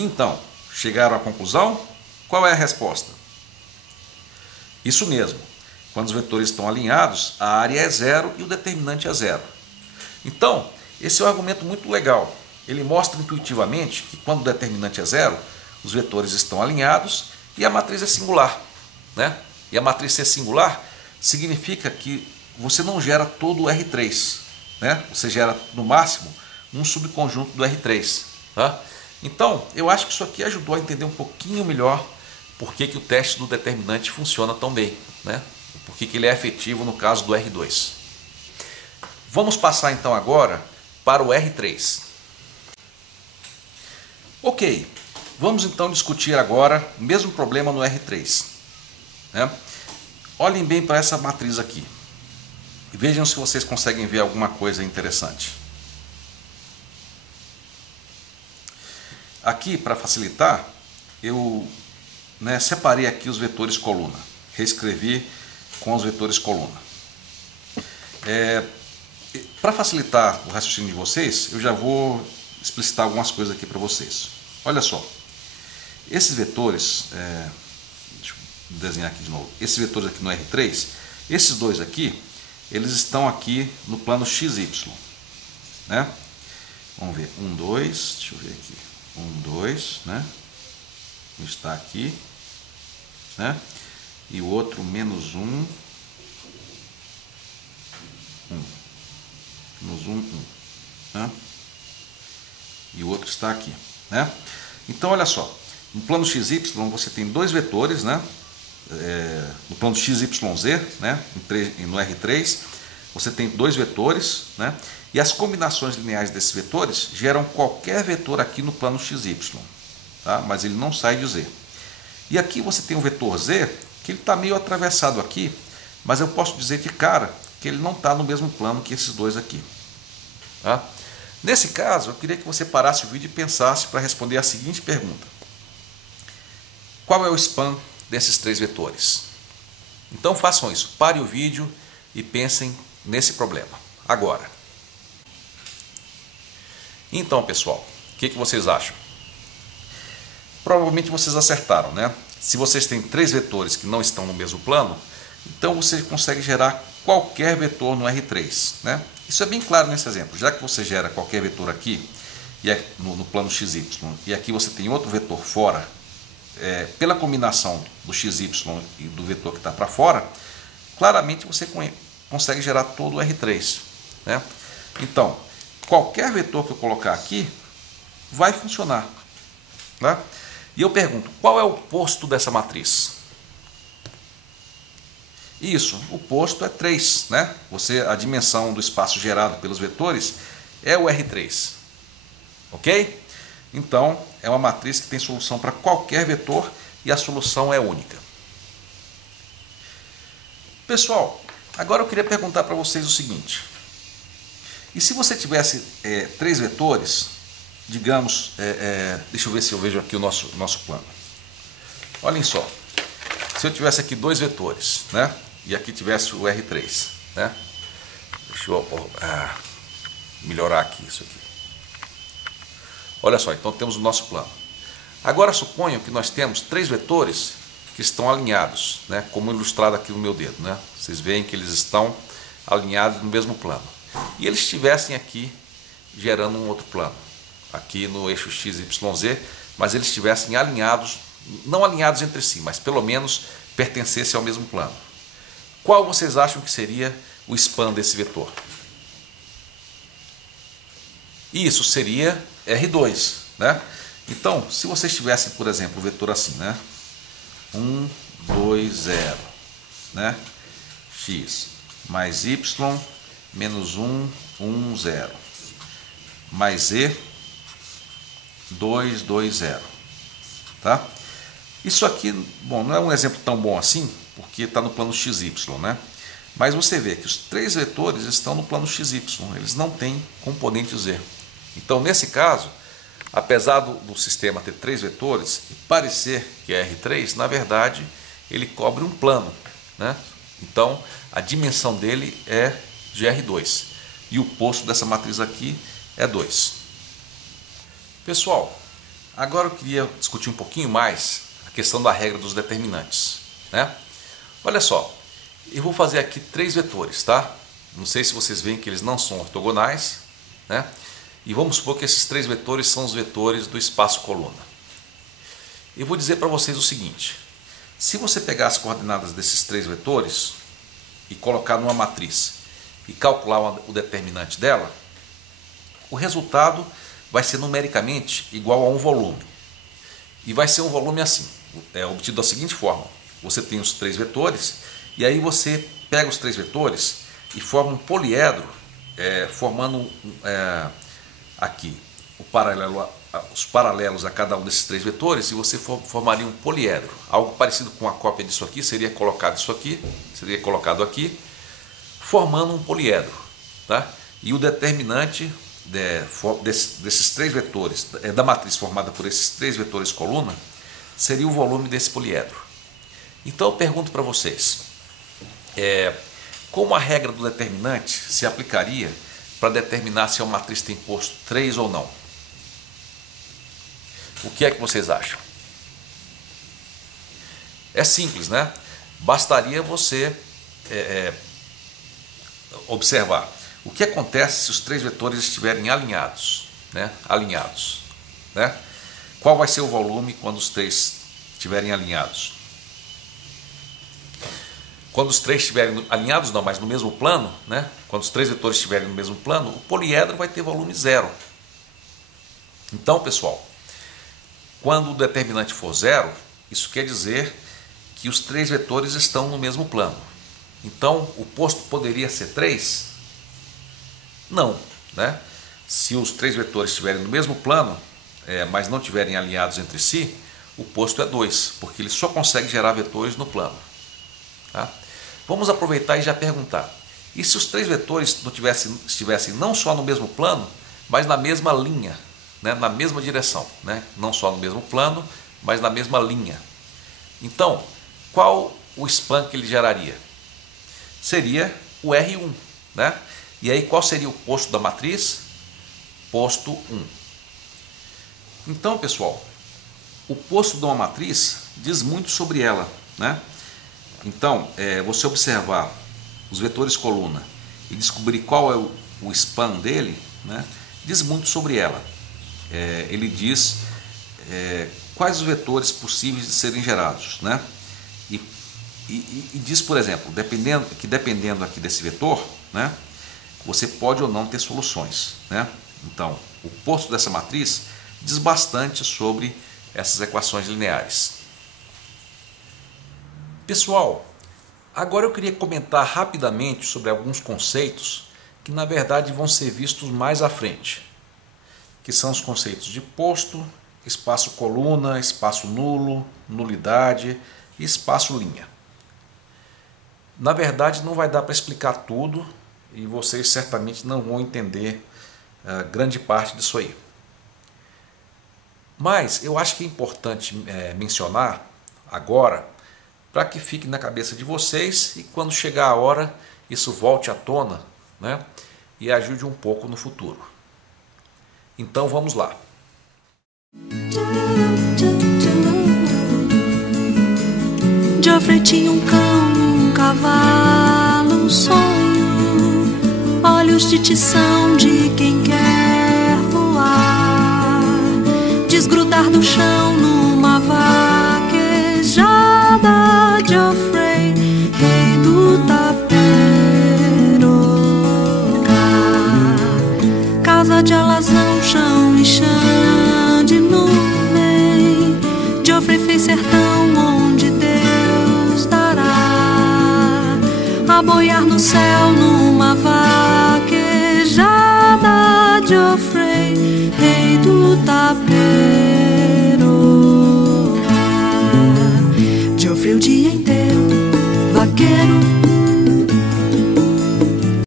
Então, chegaram à conclusão? Qual é a resposta? Isso mesmo. Quando os vetores estão alinhados, a área é zero e o determinante é zero. Então, esse é um argumento muito legal. Ele mostra intuitivamente que quando o determinante é zero, os vetores estão alinhados e a matriz é singular, né? E a matriz ser singular significa que você não gera todo o R3, né? Você gera, no máximo, um subconjunto do R3. Tá? Então, eu acho que isso aqui ajudou a entender um pouquinho melhor por que o teste do determinante funciona tão bem, né? Por que ele é efetivo no caso do R2. Vamos passar então agora para o R3. Ok, vamos então discutir agora o mesmo problema no R3. Né? Olhem bem para essa matriz aqui e vejam se vocês conseguem ver alguma coisa interessante. Aqui, para facilitar, eu separei aqui os vetores coluna, reescrevi com os vetores coluna. Para facilitar o raciocínio de vocês, eu já vou explicitar algumas coisas aqui para vocês. Olha só, esses vetores, deixa eu desenhar aqui de novo, esses vetores aqui no R3, esses dois aqui, eles estão aqui no plano XY, né? Vamos ver, 1, 2, deixa eu ver aqui, 1, 2, né? Um está aqui, né? E o outro menos 1, 1, menos 1, 1, né? E o outro está aqui, né? Então, olha só, no plano XY você tem dois vetores, né? No plano XYZ, né? No R3, você tem dois vetores, né? E as combinações lineares desses vetores geram qualquer vetor aqui no plano XY, tá? Mas ele não sai de Z. E aqui você tem o vetor Z, que ele está meio atravessado aqui, mas eu posso dizer de cara que ele não está no mesmo plano que esses dois aqui, tá? Nesse caso, eu queria que você parasse o vídeo e pensasse para responder a seguinte pergunta: qual é o span desses três vetores? Então façam isso, pare o vídeo e pensem nesse problema, agora. Então, pessoal, o que vocês acham? Provavelmente vocês acertaram, né? Se vocês têm três vetores que não estão no mesmo plano, então você consegue gerar qualquer vetor no R3, né? Isso é bem claro nesse exemplo. Já que você gera qualquer vetor aqui, e no plano XY, e aqui você tem outro vetor fora, pela combinação do XY e do vetor que está para fora, claramente você consegue gerar todo o R3, né? Então, qualquer vetor que eu colocar aqui vai funcionar, né? E eu pergunto, qual é o posto dessa matriz? Isso, o posto é 3, né? A dimensão do espaço gerado pelos vetores é o R3, ok? Então, é uma matriz que tem solução para qualquer vetor e a solução é única. Pessoal, agora eu queria perguntar para vocês o seguinte: e se você tivesse três vetores, digamos, deixa eu ver se eu vejo aqui o nosso plano. Olhem só, se eu tivesse aqui dois vetores, né? E aqui tivesse o R3, né? Deixa eu melhorar aqui isso aqui. Olha só, então temos o nosso plano. Agora suponho que nós temos três vetores que estão alinhados, né? Como ilustrado aqui no meu dedo, né? Vocês veem que eles estão alinhados no mesmo plano. E eles estivessem aqui gerando um outro plano, aqui no eixo XYZ, mas eles estivessem alinhados, não alinhados entre si, mas pelo menos pertencessem ao mesmo plano. Qual vocês acham que seria o span desse vetor? Isso seria R2, né? Então, se vocês tivessem, por exemplo, o vetor assim, né? 1, 2, 0, né? X mais Y menos 1, 1, 0, mais Z, 2, 2, 0, tá? Isso aqui, bom, não é um exemplo tão bom assim, porque está no plano XY, né? Mas você vê que os três vetores estão no plano XY, eles não têm componente Z. Então, nesse caso, apesar do sistema ter três vetores e parecer que é R3, na verdade, ele cobre um plano, né? Então, a dimensão dele é de R2. E o posto dessa matriz aqui é 2. Pessoal, agora eu queria discutir um pouquinho mais a questão da regra dos determinantes, né? Olha só, eu vou fazer aqui 3 vetores, tá? Não sei se vocês veem que eles não são ortogonais, né? E vamos supor que esses 3 vetores são os vetores do espaço coluna. Eu vou dizer para vocês o seguinte: se você pegar as coordenadas desses 3 vetores e colocar numa matriz e calcular o determinante dela, o resultado vai ser numericamente igual a um volume. E vai ser um volume assim, obtido da seguinte forma: você tem os 3 vetores e aí você pega os 3 vetores e forma um poliedro, formando aqui os paralelos a cada um desses 3 vetores, e você formaria um poliedro. Algo parecido com a cópia disso aqui seria colocado aqui, formando um poliedro, tá? E o determinante desses 3 vetores, da matriz formada por esses 3 vetores coluna, seria o volume desse poliedro. Então eu pergunto para vocês, como a regra do determinante se aplicaria para determinar se a matriz tem posto 3 ou não? O que é que vocês acham? É simples, né? Bastaria você observar o que acontece se os 3 vetores estiverem alinhados, né? Qual vai ser o volume quando os 3 estiverem alinhados? Quando os 3 estiverem alinhados, não, mas no mesmo plano, né? Quando os 3 vetores estiverem no mesmo plano, o poliedro vai ter volume 0. Então, pessoal, quando o determinante for 0, isso quer dizer que os 3 vetores estão no mesmo plano. Então, o posto poderia ser 3? Não, né? Se os 3 vetores estiverem no mesmo plano, mas não estiverem alinhados entre si, o posto é 2, porque ele só consegue gerar vetores no plano. Tá? Vamos aproveitar e já perguntar: e se os 3 vetores estivessem não só no mesmo plano, mas na mesma linha, né? Na mesma direção, né? Não só no mesmo plano, mas na mesma linha? Então, qual o span que ele geraria? Seria o R1, né? E aí qual seria o posto da matriz? Posto 1. Então, pessoal, o posto de uma matriz diz muito sobre ela, né? Então, você observar os vetores coluna e descobrir qual é o span dele, né, diz muito sobre ela. Ele diz quais os vetores possíveis de serem gerados, né? E diz, por exemplo, dependendo aqui desse vetor, né, você pode ou não ter soluções, né? Então, o posto dessa matriz diz bastante sobre essas equações lineares. Pessoal, agora eu queria comentar rapidamente sobre alguns conceitos que na verdade vão ser vistos mais à frente, que são os conceitos de posto, espaço coluna, espaço nulo, nulidade e espaço linha. Na verdade não vai dar para explicar tudo e vocês certamente não vão entender grande parte disso aí. Mas eu acho que é importante mencionar agora, para que fique na cabeça de vocês e quando chegar a hora isso volte à tona, né, e ajude um pouco no futuro. Então vamos lá. Geoffrey tinha um cão, um cavalo, um sonho, olhos de tição de quem quer voar, desgrudar do chão numa vaquejada. Geoffrey, rei do taperoca, casa de alazão, chão e chão de nuvem. Geoffrey fez sertão onde Deus dará, a boiar no céu numa vaquejada. Geoffrey, rei do taperoca.